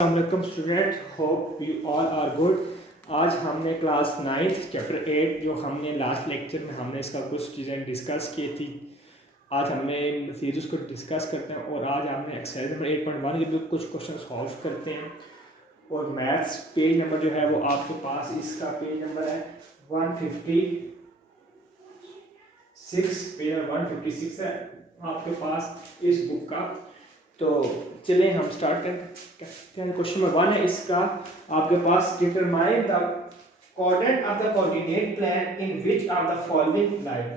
अस्सलाम student, hope you all are good. आज हमने क्लास 9 चैप्टर 8 जो हमने लास्ट लेक्चर में हमने इसका कुछ चीज़ें डिस्कस की थी। आज हमने मज़ीद उसको डिस्कस करते हैं और आज हमने एक्सरसाइज नंबर 8.1 के भी कुछ क्वेश्चन सॉल्व करते हैं। और मैथ्स पेज नंबर जो है वो आपके पास इसका पेज नंबर है 156, पेज नंबर 156 है आपके पास इस बुक का। तो चलिए हम स्टार्ट करते हैं। क्वेश्चन नंबर 1 है इसका आपके पास, determine the coordinate of the coordinate plane in which of the following line.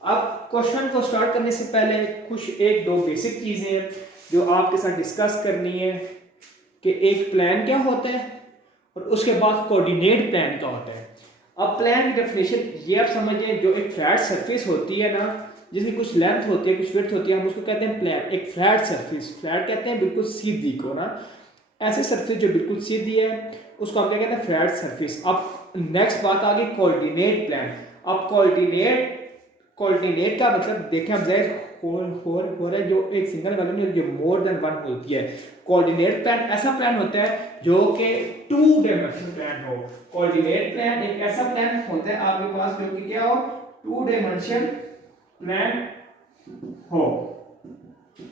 अब क्वेश्चन को स्टार्ट करने से पहले कुछ एक दो बेसिक चीज़ें हैं जो आपके साथ डिस्कस करनी है कि एक प्लान क्या होता है और उसके बाद कोऑर्डिनेट प्लान क्या होता है। अब प्लान की डेफिनेशन ये आप समझिए, जो एक फ्लैट सरफेस होती है ना, जिसकी कुछ लेंथ होती है कुछ विड्थ होती है, हम उसको कहते हैं प्लान। एक फ्लैट सरफेस, फ्लैट कहते हैं बिल्कुल सीधी को ना, ऐसी सरफेस जो बिल्कुल सीधी है उसको हम क्या कहते हैं, फ्लैट सरफेस। अब नेक्स्ट बात आ गई कोऑर्डिनेट प्लान। अब कोऑर्डिनेट का मतलब देखें हम हो रहा है जो एक सिंगल वैल्यू नहीं, जो मोर देन वन होती है। कोऑर्डिनेट प्लान ऐसा प्लान होता है जो कि 2 डायमेंशनल प्लान हो। कोऑर्डिनेट प्लान एक ऐसा प्लान होता है आपके पास जो कि क्या हो, 2 डायमेंशन प्लान हो,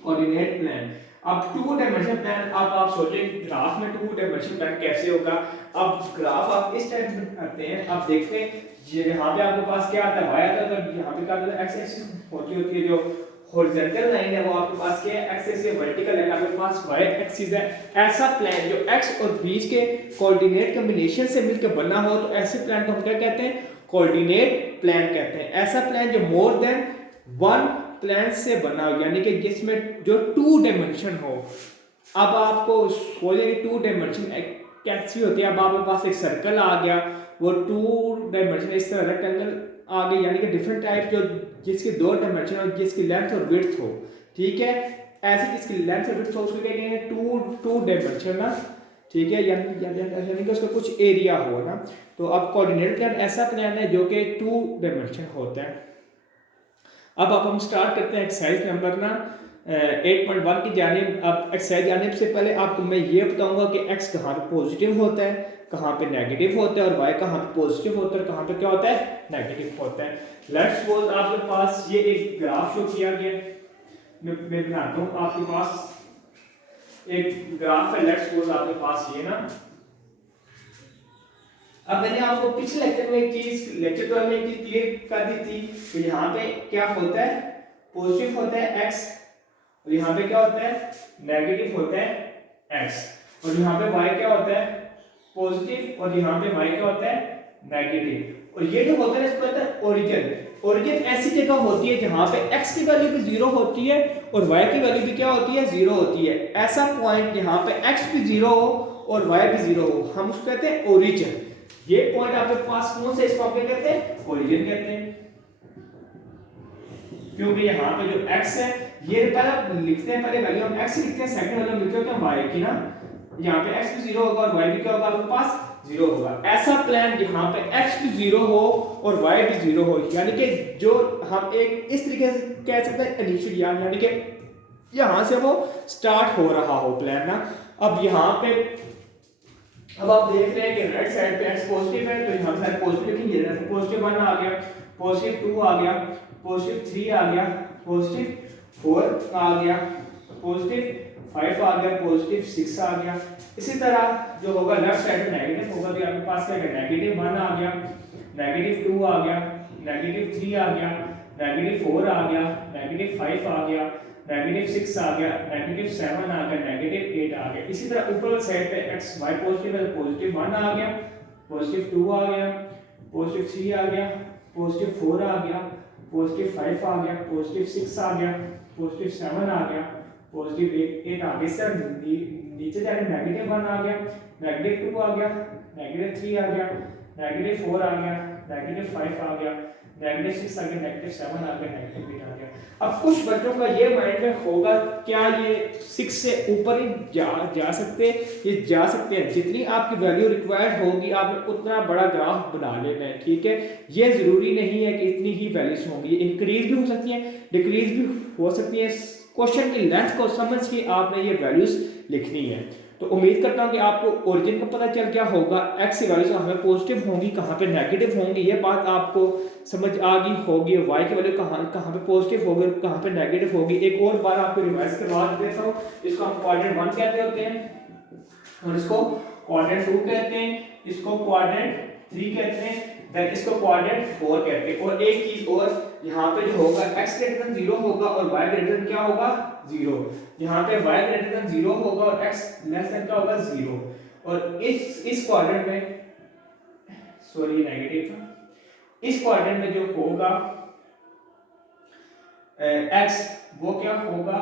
कोऑर्डिनेट प्लान। अब 2 डायमेंशन प्लान, अब आप सोचें ग्राफ में 2 डायमेंशन प्लान कैसे होगा। अब ग्राफ आप इस टाइप में करते हैं, अब देखते हैं यहाँ पे आपके पास क्या आता है, y आता है, तो यहाँ पे क्या आता है, एक्स एक्सिस होती है, जो हॉरिजॉन्टल लाइन है वो आपके पास क्या है, एक्स एक्सिस है, वर्टिकल लाइन आपके पास y एक्सिस है। ऐसा प्लान जो x और बीच के कोऑर्डिनेट कॉम्बिनेशन से मिलकर बना हो, तो ऐसे प्लान को हम क्या कहते हैं, कोऑर्डिनेट प्लान कहते हैं। ऐसा प्लान जो मोर देन वन प्लान से बना हो, यानी कि जिसमें जो 2 डायमेंशन हो। अब आपको बोलेंगे 2 डायमेंशन कैसी होती है। अब आपके पास एक सर्कल आ गया, वो 2 डायमेंशन, इस तरह रेक्टेंगल आ गया, यानी कि डिफरेंट टाइप जो जिसकी 2 डायमेंशन और जिसकी लेंथ और विड्थ हो, ठीक है। ऐसे जिसकी लेंथ और विड्थ हो उसको क्या कहेंगे, 2 डायमेंशन ना, ठीक है, यानी कि उसका कुछ एरिया हो ना। तो अब कोऑर्डिनेट प्लान ऐसा प्लान है जो कि 2 डायमेंशन होता है। अब हम स्टार्ट करते हैं एक्सरसाइज नंबर ना 8.1 की जानिब। अब एक्सरसाइज जाने से पहले आपको मैं ये बताऊंगा कि x कहाँ पे पॉजिटिव होता है, कहाँ पे नेगेटिव होता है, और y कहाँ पे पॉजिटिव होता है और कहाँ पे क्या होता है, नेगेटिव होता है। लेट्स सपोज आपके पास ये एक ग्राफ शो किया गया, मैं बनाता हूँ आपके पास एक ग्राफ है। लेट्स सपोज आपके पास ये ना, अब मैंने आपको पिछले लेक्चर में एक चीज, लेक्चर 12 में एक चीज क्लियर कर दी थी कि यहाँ पे क्या होता है, पॉजिटिव होता है x, और यहाँ पे क्या होता है, नेगेटिव होता है x, और यहाँ पे y क्या होता है, पॉजिटिव, और यहाँ पे y क्या होता है, नेगेटिव। और ये जो होता है इसको कहते हैं ओरिजिन। ओरिजिन ऐसी जगह होती है जहाँ पे x की वैल्यू भी 0 होती है और y की वैल्यू भी क्या होती है, 0 होती है। ऐसा पॉइंट जहाँ पे x भी 0 हो और y भी 0 हो, हम उसको कहते हैं ओरिजिन। ये पॉइंट आपके पास कौन सा, इसको आप क्या कहते हैं, ओरिजिन कहते हैं। क्योंकि यहाँ पे जो x है, ये पहले लिखते हैं, पहले वैल्यू हम x लिखते हैं, सेकंड वैल्यू हम लिखते हैं y की ना। यहाँ पे x भी 0 होगा और y भी क्या होगा आपके पास, 0 होगा। ऐसा प्लान जहाँ पे x भी 0 हो और y भी 0 हो, यानी कि जो हम एक इस तरीके से कह सकते हैं इनिशियल, यानी कि यहाँ से वो स्टार्ट हो रहा हो प्लान ना। अब यहाँ पे अब आप देख रहे हैं कि राइट साइड पे x पॉजिटिव है, तो यहाँ पे पॉजिटिव लिखेंगे, जैसे पॉजिटिव 1 आ गया, पॉजिटिव 2 आ गया, पॉजिटिव 3 आ गया, पॉजिटिव 4 आ गया, पॉजिटिव 5 आ गया, पॉजिटिव 6 आ गया। इसी तरह जो होगा लेफ्ट साइड में नेगेटिव होगा, तो आपके पास क्या है, नेगेटिव 1 आ गया, नेगेटिव 2 आ गया, नेगेटिव 3 आ गया, नेगेटिव 4 आ गया, नेगेटिव 5 आ गया, नेगेटिव 6 आ गया, नेगेटिव 7 आ गया, नेगेटिव 8 आ गया। इसी तरह ऊपर साइड पे x y पॉजिटिव है, पॉजिटिव 1 आ गया, पॉजिटिव 2 आ गया, पॉजिटिव 3 आ गया, पॉजिटिव 4 आ गया, पॉजिटिव 5 आ गया, पॉजिटिव 6 आ गया, पॉजिटिव 7 आ गया, पॉजिटिव 8 आ गया। सर नीचे जाके नेगेटिव 1 आ गया, नेगेटिव 2 आ गया, नेगेटिव 3 आ गया, नेगेटिव 4 आ गया, नेगेटिव 5 आ गया, नेगेटिव 6 आ गया, नेगेटिव 7 आ गया, नेगेटिव 8 आ गया। अब कुछ बच्चों का ये माइंड में होगा, क्या ये 6 से ऊपर ही जा सकते हैं, ये जा सकते हैं। जितनी आपकी वैल्यू रिक्वायर्ड होगी आपने उतना बड़ा ग्राफ बना लेना है, ठीक है। ये जरूरी नहीं है कि इतनी ही वैल्यूज होंगी, इंक्रीज भी हो सकती है, डिक्रीज भी हो सकती है। क्वेश्चन की लेंथ को समझ के आपने ये वैल्यूज लिखनी है। तो उम्मीद करता हूँ कि आपको ओरिजिन का पता चल गया होगा। एक्स की वैल्यू कहाँ पे पॉजिटिव होंगी, कहाँ पे नेगेटिव होंगी, ये बात आपको समझ आ गई होगी। वाई की वैल्यू कहाँ पे पॉजिटिव होगी और कहाँ पे नेगेटिव होगी। एक और बार आपको रिवाइज करवा देता हूँ। इसको हम क्वाड्रेंट 1 कहते होते हैं और इसको क्वाड्रेंट 2 कहते हैं, इसको क्वाड्रेंट 3 कहते हैं, देन इसको क्वाड्रेंट 4 कहते हैं। और एक चीज और, यहाँ पे जो होगा x ग्रेटर देन 0 होगा और y ग्रेटर देन क्या होगा 0। यहाँ पे y ग्रेटर देन 0 होगा और x लेस देन क्या होगा 0। और इस क्वाड्रेंट में, सॉरी नेगेटिव था, इस क्वाड्रेंट में जो होगा x वो क्या होगा,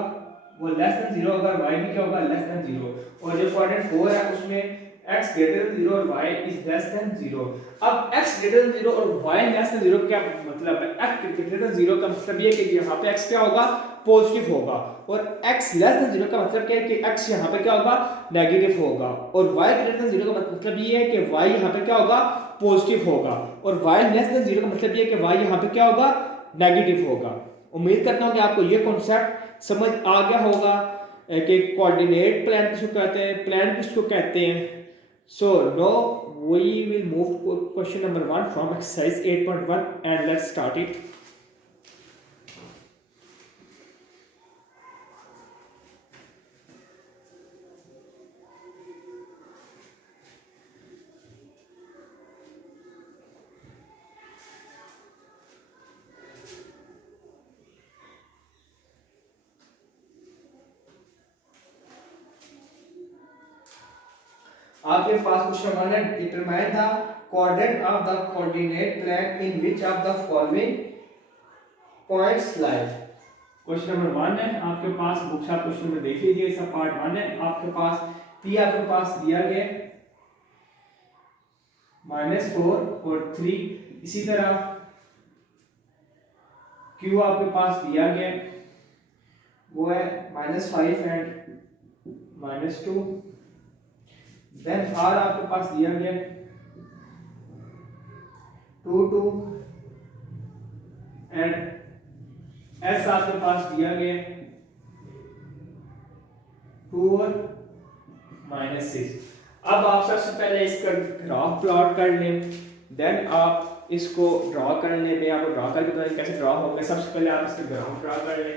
वो लेस देन 0 होगा, y भी क्या होगा लेस देन 0। और जो क्वाड्रेंट 4 है उसमें x ग्रेटर देन 0 और y इज लेस देन 0। अब x ग्रेटर देन 0 और y लेस देन 0 क्या मतलब है? x ग्रेटर देन 0 का मतलब ये है कि यहाँ पे x क्या होगा पॉजिटिव होगा और x लेस देन 0 का मतलब क्या है कि x यहाँ पे क्या होगा नेगेटिव होगा। और y ग्रेटर देन 0 का मतलब ये है कि y यहाँ पे क्या होगा पॉजिटिव होगा और y लेस देन 0 का मतलब ये है कि y यहाँ पे क्या होगा नेगेटिव होगा। उम्मीद करता हूँ कि आपको ये कॉन्सेप्ट समझ आ गया होगा कि कोऑर्डिनेट प्लान किसको कहते हैं, प्लान किसको कहते हैं। So now we will move to question number 1 from exercise 8.1 and let's start it. आपके पास क्वेश्चन 1 है, determine the coordinate of the coordinate plane in which of the following points lie. Question number 1 है आपके पास, books आप question number देख लीजिए, इसका part 1 है आपके पास। p आपके पास दिया गया -4 और 3, इसी तरह q आपके पास दिया गया वो है -5 एंड -2। देन r आपके पास दिया गया 2 2 एंड s आपके पास दिया गया 2 और -6। अब आप सबसे पहले इसका ग्राफ प्लॉट कर लें, देन आप इसको ड्रॉ करने में आपको ड्रॉ करके पता कैसे ड्रॉ होगा। सबसे पहले आप इसका ग्राफ ड्रॉ कर लें।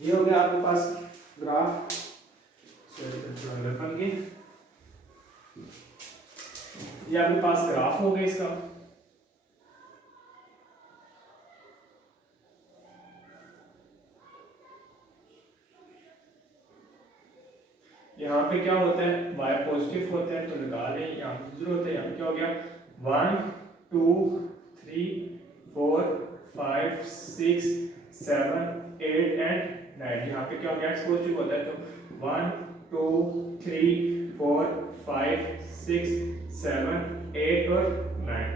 ये हो गया आपके पास ग्राफ, ये आपके पास ग्राफ हो गया इसका। यहाँ पे क्या होता है y पॉजिटिव होता है तो निकालें, यहाँ पे 0 होता है, यहाँ पे क्या हो गया 1 2 3 4 5 6 7 8 एंड 9। यहाँ पे क्या हो गया x पॉजिटिव होता है तो 1 2 3 4 5 6 7 8 और 9।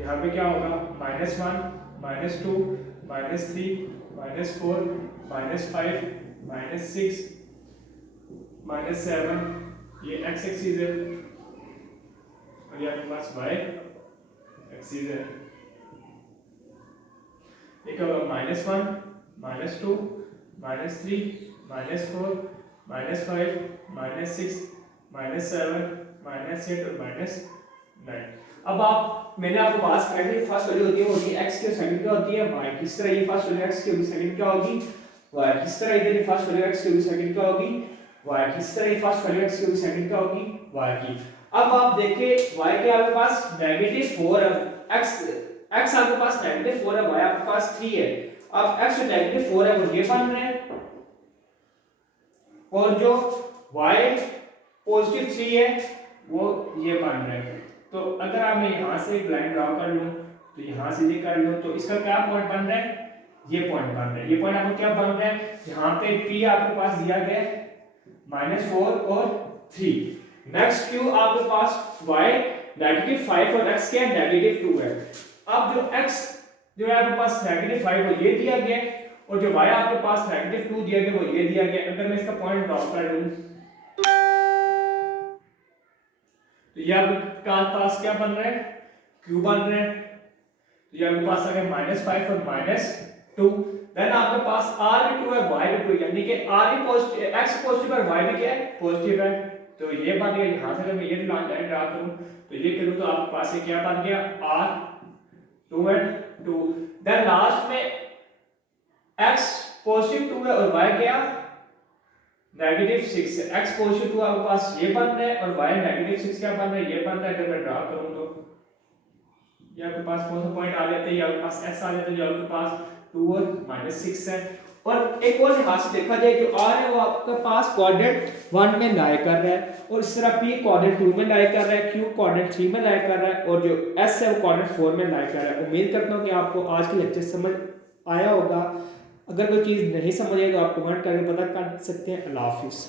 यहाँ पे क्या होगा -1 -2 -3 -4 -5 -6 -7, ये x एक्सिस है और ये आपके पास y एक्सिस है। ये क्या होगा -1 -2 -3 -4 -5 -6 -7 -8 और -9। अब आप, मैंने आपको बात करी फर्स्ट वैल्यू होती है x की, सेकंड क्या होती है y। किस तरह ये फर्स्ट वैल्यू x की होगी, सेकंड क्या होगी y। किस तरह इधर फर्स्ट वैल्यू x की होगी, सेकंड क्या होगी y। किस तरह फर्स्ट वैल्यू x की होगी, सेकंड क्या होगी y की। अब आप देखिए y के आपके पास -4 है, x आपके पास -4 है, y आपके पास 3 है। अब x जो -4 है वो ये बन रहे हैं और जो y पॉजिटिव 3 है वो ये बन रहे हैं। तो अगर आप मैं यहाँ से एक लाइन ड्रॉ कर लूँ तो यहाँ से ये कर लूँ तो इसका क्या पॉइंट बन रहा है, ये पॉइंट बन रहा है। ये पॉइंट आपको क्या बन रहा है, यहाँ पे p आपके पास दिया गया -4 और 3। नेक्स्ट q आपके पास y -5 और x क्या है -2 है। अब जो x जो है आपके पास -5 वो ये दिया गया और जो y आपके पास -2 दिया गया वो ये दिया गया। अगर मैं इसका पॉइंट ड्रॉ कर लूं तो ये आपके पास क्या बन रहा है q बन रहा है। तो ये आपके पास आ गया -5 और -2। देन आपके पास r भी 2 है y भी 2 है, यानी कि r भी पॉजिटिव, x पॉजिटिव है y भी क्या है पॉजिटिव है। तो ये बन गया, यहां से अगर मैं ये लाइन ड्रा करूं तो ये करूं तो आपके पास ये क्या बन गया r 2 and 2। देन लास्ट में x पॉजिटिव 2 है और y क्या नेगेटिव 6 है। x पॉजिटिव 2 आपके पास ये बन रहा है और y नेगेटिव 6 क्या बन रहा है ये बन रहा है। अगर मैं ड्रा करूं तो ये आपके पास कौन सा पॉइंट आ जाते हैं, ये आपके पास x आ जाता है जो आपके पास 2 और -6 है। और एक और लिहाज से देखा जाए जो r है वो आपके पास कोऑर्डिनेट 1 में लाई कर रहा है और इस तरह p कोऑर्डिनेट 2 में लाई कर रहा है, q कोऑर्डिनेट 3 में लाई कर रहा है और जो s है वो कोऑर्डिनेट 4 में लाई कर रहा है। उम्मीद करता हूं कि आपको आज के लेक्चर समझ आया होगा। अगर कोई चीज़ नहीं समझ आई तो आप कमेंट करके पता कर सकते हैं। अल्लाह हाफिज़।